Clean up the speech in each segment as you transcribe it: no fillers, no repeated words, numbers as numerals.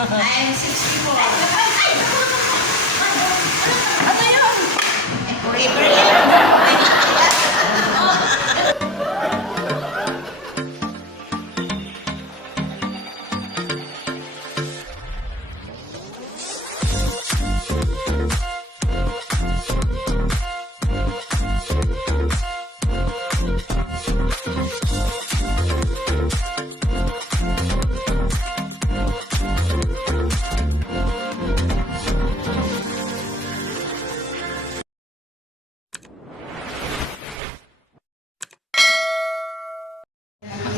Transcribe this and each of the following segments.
I'm 64. Ano yun? Forever yan.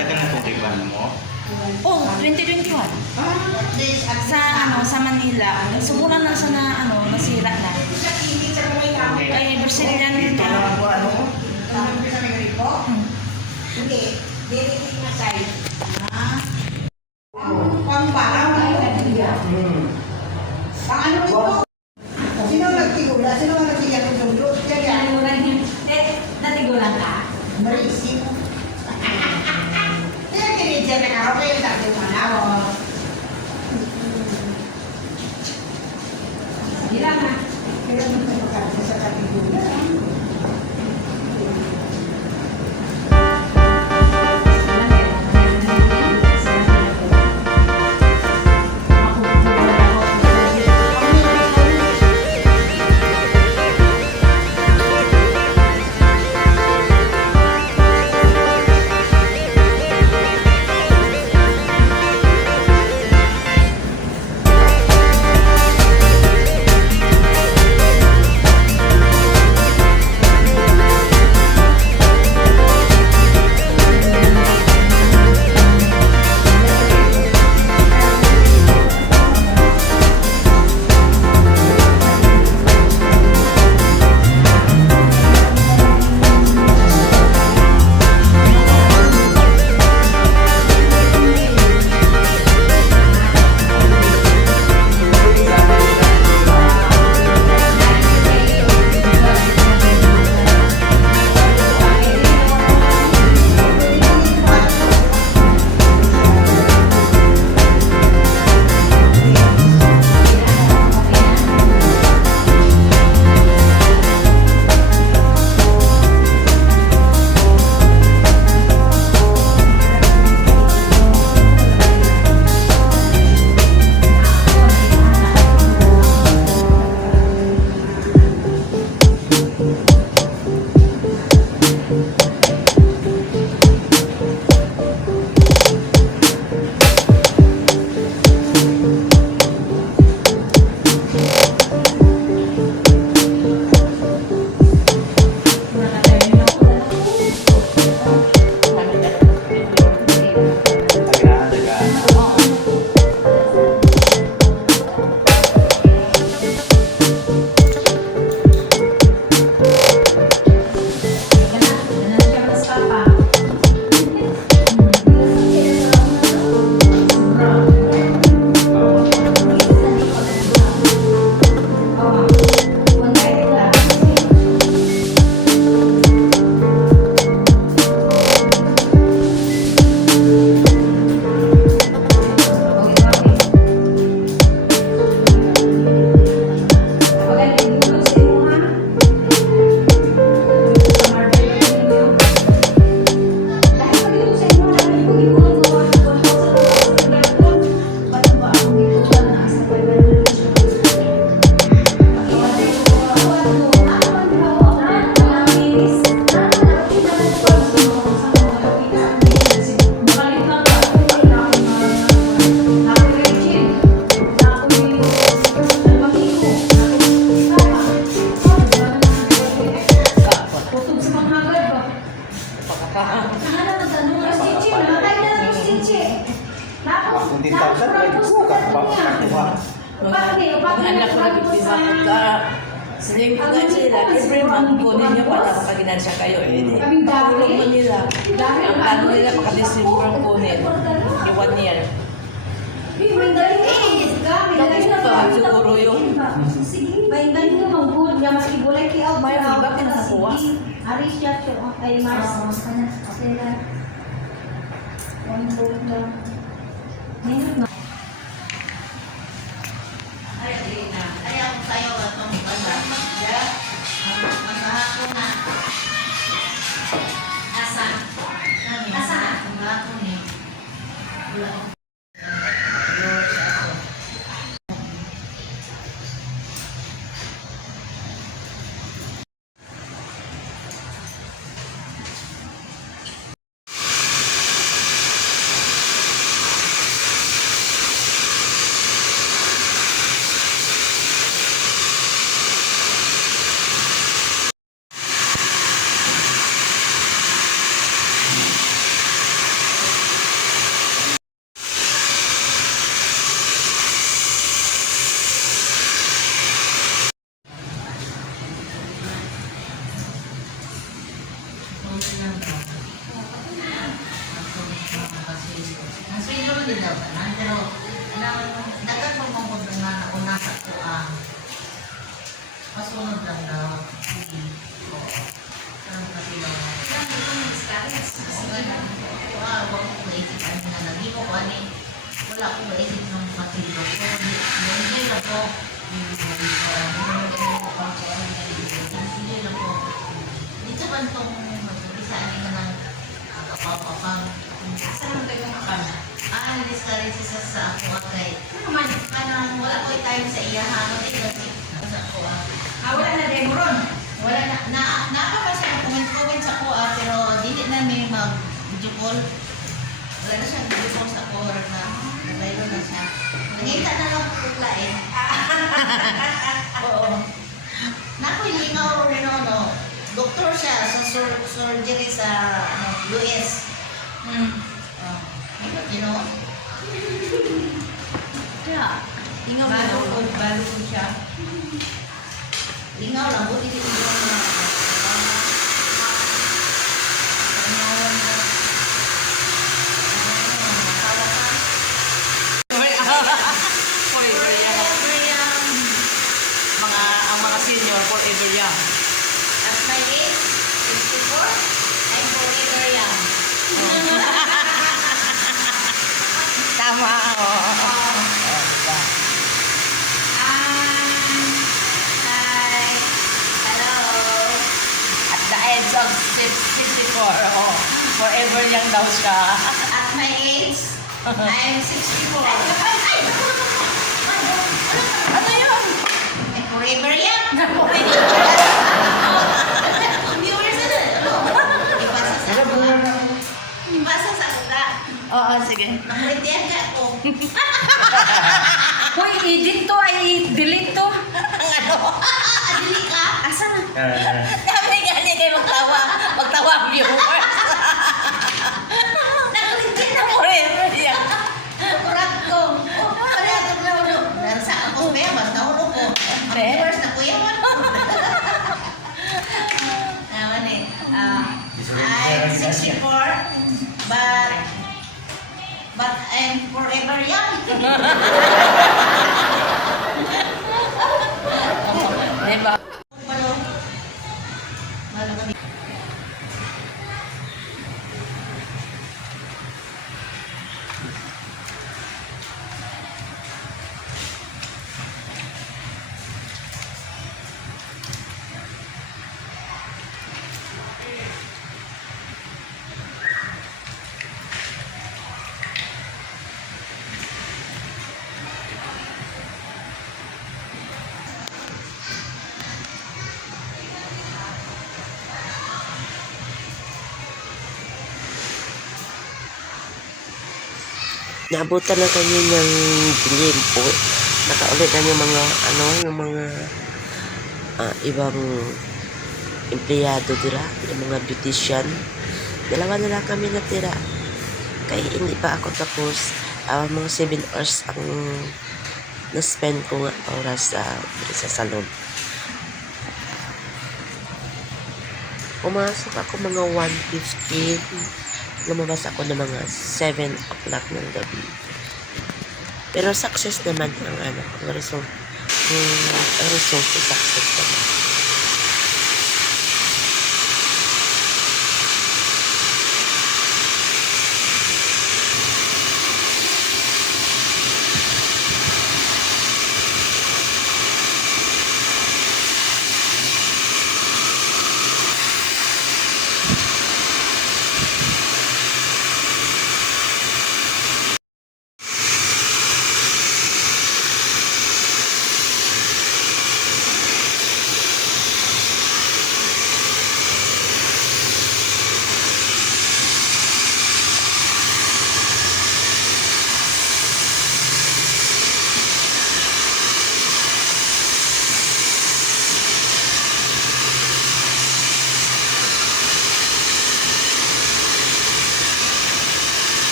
Tagal na itong tiban mo? Oh, 2021. Sa Manila. Sumulan na siya na nasira na. Ay, Brazilian nito. Hindi. Dinitig na sa'yo. Pang-parang pang ano ito? Sino nagtigula? Sino ang nagtigyan ng dulo? Natigulan ka? Marisip. Kaya kinidya na karo kayo dati manaw. Gila na. Kaya mo ito makakita sa katigula. Anak ko nagpipisa ka. Sling ko na sila. Every month ko ninyo para makaginansya kayo. Pakulong mo nila. Ang ano nila pagka-December kunin. Yung 1 year. Tapos na ba siguro yung... Sige, bayin mo mang good. Yang mas ibulay kaya May iba pinakuha. Aris siya ay Mars. Okay na. One good na. Ngayon na. dagat mo mong nga nauna sa kuang. Masunod lang daw. Oo. Parang katilaw. Yan, dito may discarded. Wala ko maisip ano na lagi mo ko ani. Wala ko maisip ng matilo ko. Hindi lang ko. Hindi lang ko. Dito ba itong mag-isaan nga ng kapapapang. Saan ang tayo makan? Discourage siya sa ako kay. Naman, kanang wala ko time sa iya ha. Sa ako Wala na demo ron. wala na pa siya comment sa ko pero dili na may mag video call. Wala na siya video call sa ko na naglaylo na siya. Nangita na lang ko klain. Oo. Nakoy lingaw rin no. Doktor siya sa surgery sa US. You know? Kaya, Lingaw balo ko siya. Lingaw lang, buti dito yung Forever young. Ang mga senior, forever young. At my age, 64, I'm forever young. Tama, oo. Hi. Hello. At the age of 64, oh, forever young daw siya. At my age, I'm 64. Ay! Ano yun? I'm forever young. Viewers na na. Ipasa sa ako. Ipasa sa ako ka. Oo, sige. Nakulitihan ka ako. Hoy, edit to, ay delete to. Adili ka. Asa na? Sabi gani kayo magtawa ang viewers. Nakulitihan Na ako. forever young. Kurat ko. Kaya ito na ulo. Narasa ako kaya mas nahulo ko. Ang viewers na kuya mo. Naman eh. I'm 64 but I'm forever young. Diba? Malo. Malo kami. Naabutan na kami ng dilim po. Nakaulit na yung mga, yung mga ibang empleyado nila, yung mga beautician. Dalawa na lang kami natira. Kaya hindi pa ako tapos. Mga 7 hours ang na-spend ko nga oras sa salon. Pumasok ako mga 1:15. Lumabas ako ng mga 7 o'clock ng gabi. Pero success naman ang result. Ang result ay success naman.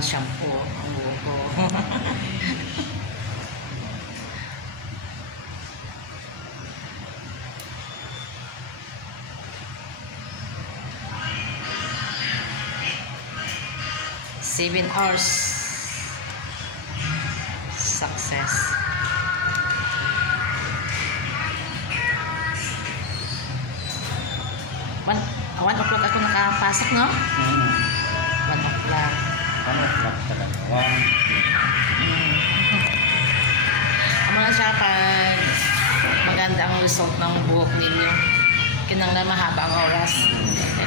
shampoo ang buhok ko. Seven hours success. One o'clock ako nakapasok, no? 1 o'clock. Ano lang talaga? One. Amo na siya pag maganda ang result ng buhok ninyo. Kinanglan mahaba ang oras.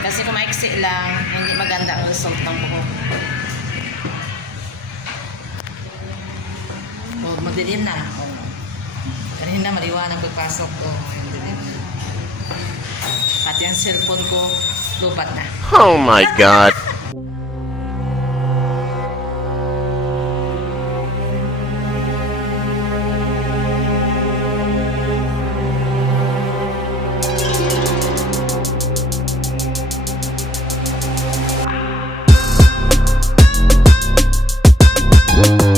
Kasi kung maiksi lang, hindi maganda ang result ng buhok. Oh, madilim na. Oh. Kanina maliwanag pagpasok ko. Madilim na. At yung cellphone ko, lupat na. Oh my God.